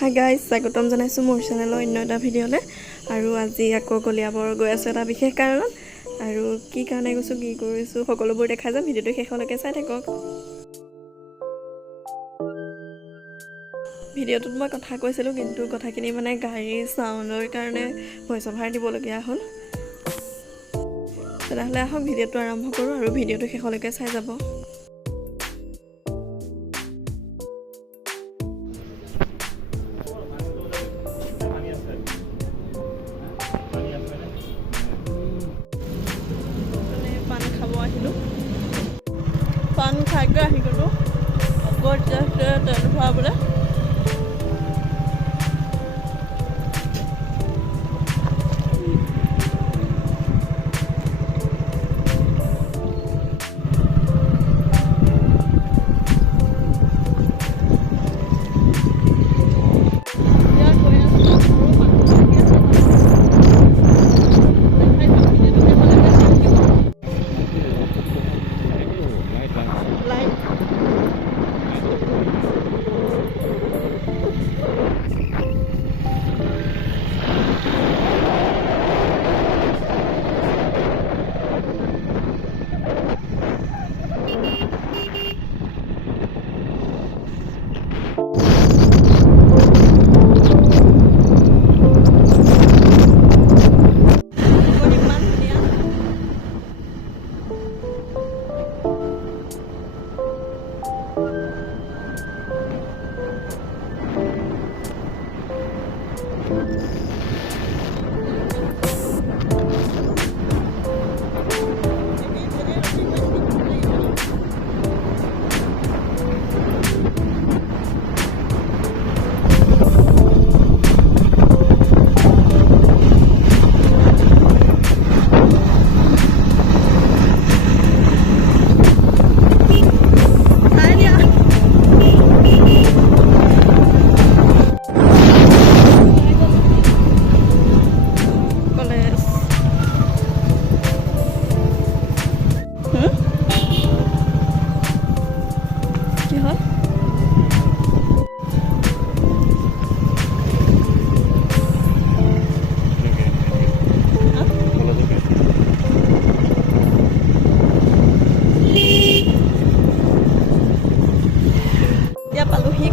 Hi guys, স্বাগতম জনাইছোঁ মোৰ চেনেলৰ অন্য এটা ভিডিঅ'লৈ। আৰু আজি আকৌ কলিয়াবৰ গৈ আছোঁ এটা বিশেষ কাৰণত। আৰু কি কাৰণে গৈছোঁ, কি কৰিছোঁ, সকলোবোৰ দেখা যাম। ভিডিঅ'টো শেষলৈকে চাই থাকক। ভিডিঅ'টোত মই কথা কৈছিলোঁ, কিন্তু কথাখিনি মানে গাড়ীৰ চাউণ্ডৰ কাৰণে ভইচ অভাৰ দিবলগীয়া হ'ল। তেনেহ'লে আহক ভিডিঅ'টো আৰম্ভ কৰোঁ আৰু ভিডিঅ'টো শেষলৈকে চাই যাব। পান খাইকৈ আহি গ'লোঁ আকৌ এতিয়া তেল ভৰাবলৈ।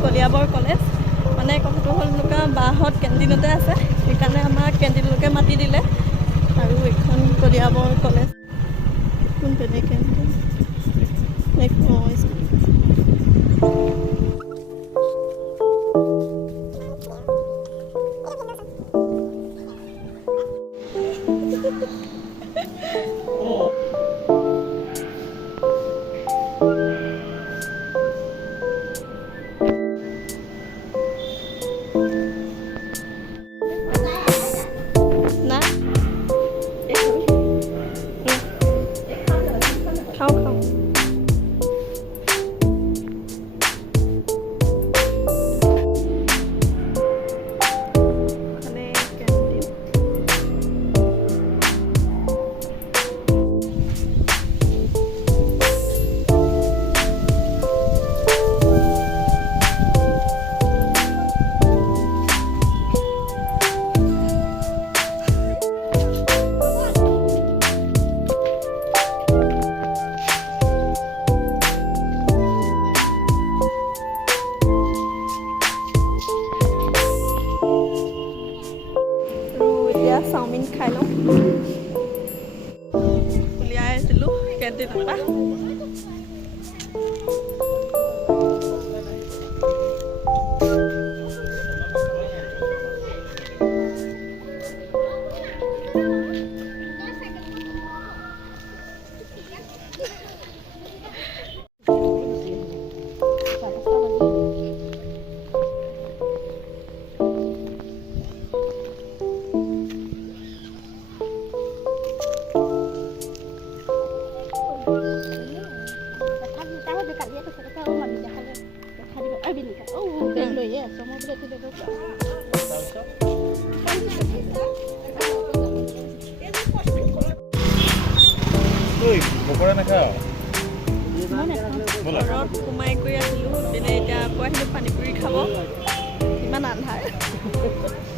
কলিয়াবৰ কলেজ মানে কথাটো হ'ল এনেকুৱা বাহঁত কেণ্টিনতে আছে, সেইকাৰণে আমাক কেণ্টিনলৈকে মাতি দিলে। আৰু এইখন কলিয়াবৰ কলেজ কোনপিনে কেণ্টিন চাওমিন খাই লওঁ। উলিয়াই আছিলোঁ কেণ্টিনৰ পৰা। ঘৰত সোমাই কৰি আহিলোঁ, হোটেলে এতিয়া আকৌ আহিলোঁ পানীপুৰি খাব। ইমান আন্ধাৰ